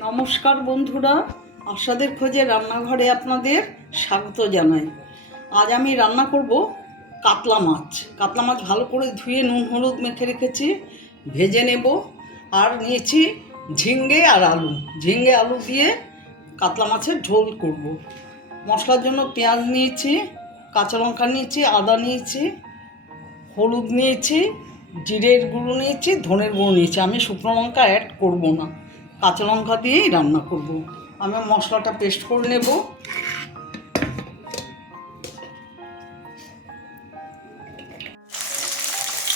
নমস্কার বন্ধুরা, আশাদের খোঁজে রান্নাঘরে আপনাদের স্বাগত জানাই। আজ আমি রান্না করব কাতলা মাছ। কাতলা মাছ ভালো করে ধুয়ে নুন, হলুদ মেখে রেখেছি, ভেজে নেব। আর নিয়েছি ঝিঙ্গে আর আলু। ঝিঙ্গে আলু দিয়ে কাতলা মাছের ঝোল করব। মশলার জন্য পেঁয়াজ নিয়েছি, কাঁচা লঙ্কা নিয়েছি, আদা নিয়েছি, হলুদ নিয়েছি, জিরের গুঁড়ো নিয়েছি, ধনের গুঁড়ো নিয়েছি। আমি শুকনো লঙ্কা অ্যাড করব না। কাঁচা লঙ্কা দিয়েই রান্না করব। আমি মশলাটা পেস্ট করে নেব।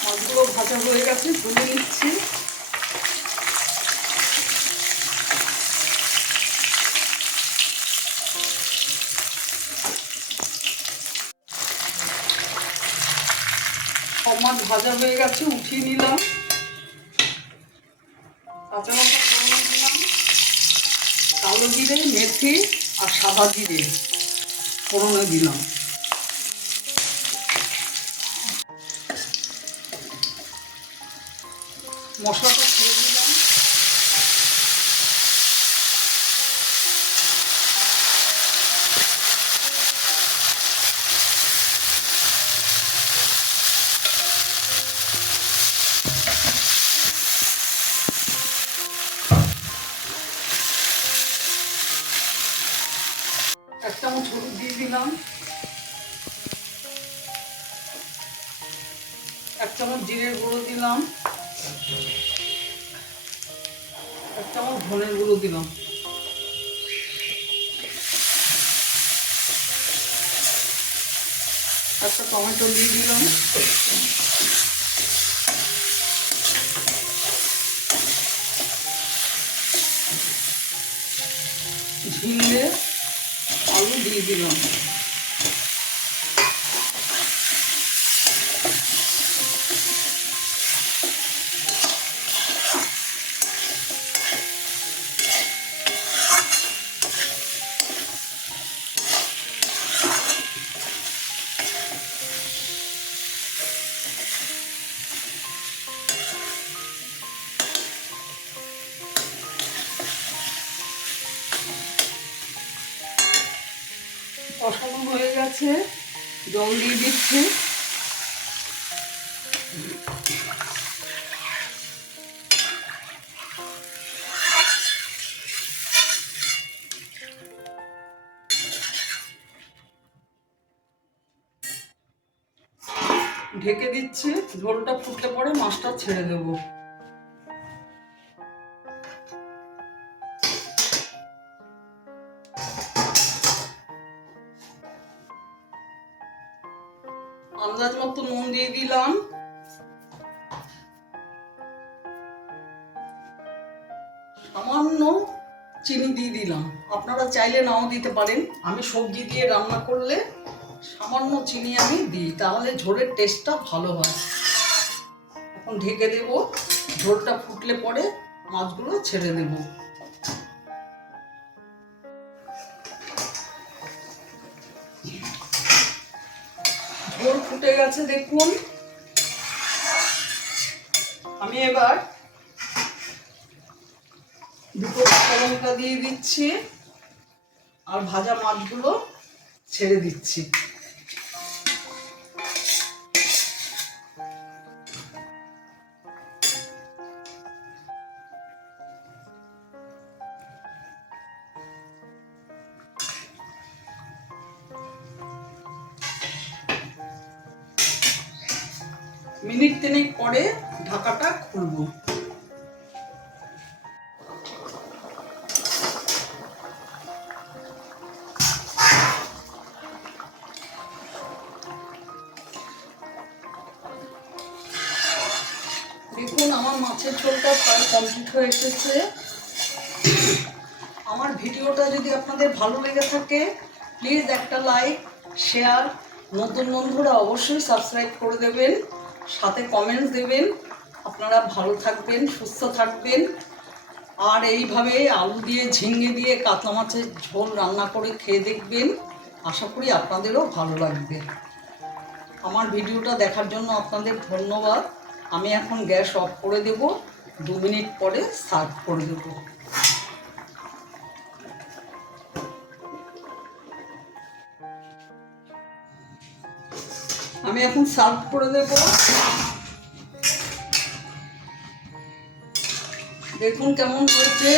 মাছগুলো ভাজা হয়ে গেছে তুলে নিচ্ছি। সব মাছ ভাজা হয়ে গেছে, উঠিয়ে নিলাম। কাঁচা লঙ্কা কালো জিরে মেথি আর সাদা জিরে ফোড়নে দিলাম। মশলাটা জিরের গুঁড়ো দিলাম। এক চামচ ধনের গুঁড়ো দিলাম। একটা টমেটো দিয়ে দিলাম। ঝিঙে, আলু দিয়ে দিলাম। কষানো হয়ে গেছে। জল দিয়ে দিচ্ছি। ঢেকে দিচ্ছি। ঝোলটা ফুটলে পরে মাছটা ছেড়ে দেবো। আন্দাজ মতো নুন দিয়ে দিলাম। সামান্য চিনি দিয়ে দিলাম। আপনারা চাইলে নাও দিতে পারেন। আমি সবজি দিয়ে রান্না করলে সামান্য চিনি আমি দিই, তাহলে ঝোলের টেস্টটা ভালো হয়। এখন ঢেকে দেব। ঝোলটা ফুটলে পরে মাছগুলো ছেড়ে দেবো। ঝোল ফুটে গেছে, দেখুন। আমি এবার দুটো লঙ্কা দিয়ে দিচ্ছি আর ভাজা মাছগুলো ছেড়ে দিচ্ছি। মিনিট তিনেক পরে ঢাকাটা খুলবো। দেখুন, আমার মাছের ঝোলটা প্রায় কমপ্লিট হয়ে এসেছে। আমার ভিডিওটা যদি আপনাদের ভালো লেগে থাকে প্লিজ একটা লাইক শেয়ার নতুন বন্ধুরা অবশ্যই সাবস্ক্রাইব করে দেবেন। সাথে কমেন্টস দেবেন। আপনারা ভালো থাকবেন, সুস্থ থাকবেন। আর এইভাবে আলু দিয়ে, ঝিঙে দিয়ে, কাতলা মাছের ঝোল রান্না করে খেয়ে দেখবেন। আশা করি আপনাদেরও ভালো লাগবে। আমার ভিডিওটা দেখার জন্য আপনাদের ধন্যবাদ। আমি এখন গ্যাস অফ করে দেব। দু মিনিট পরে সার্ভ করে দেবো। আমি এখন সার্ভ করে দেব। দেখুন কেমন হয়েছে।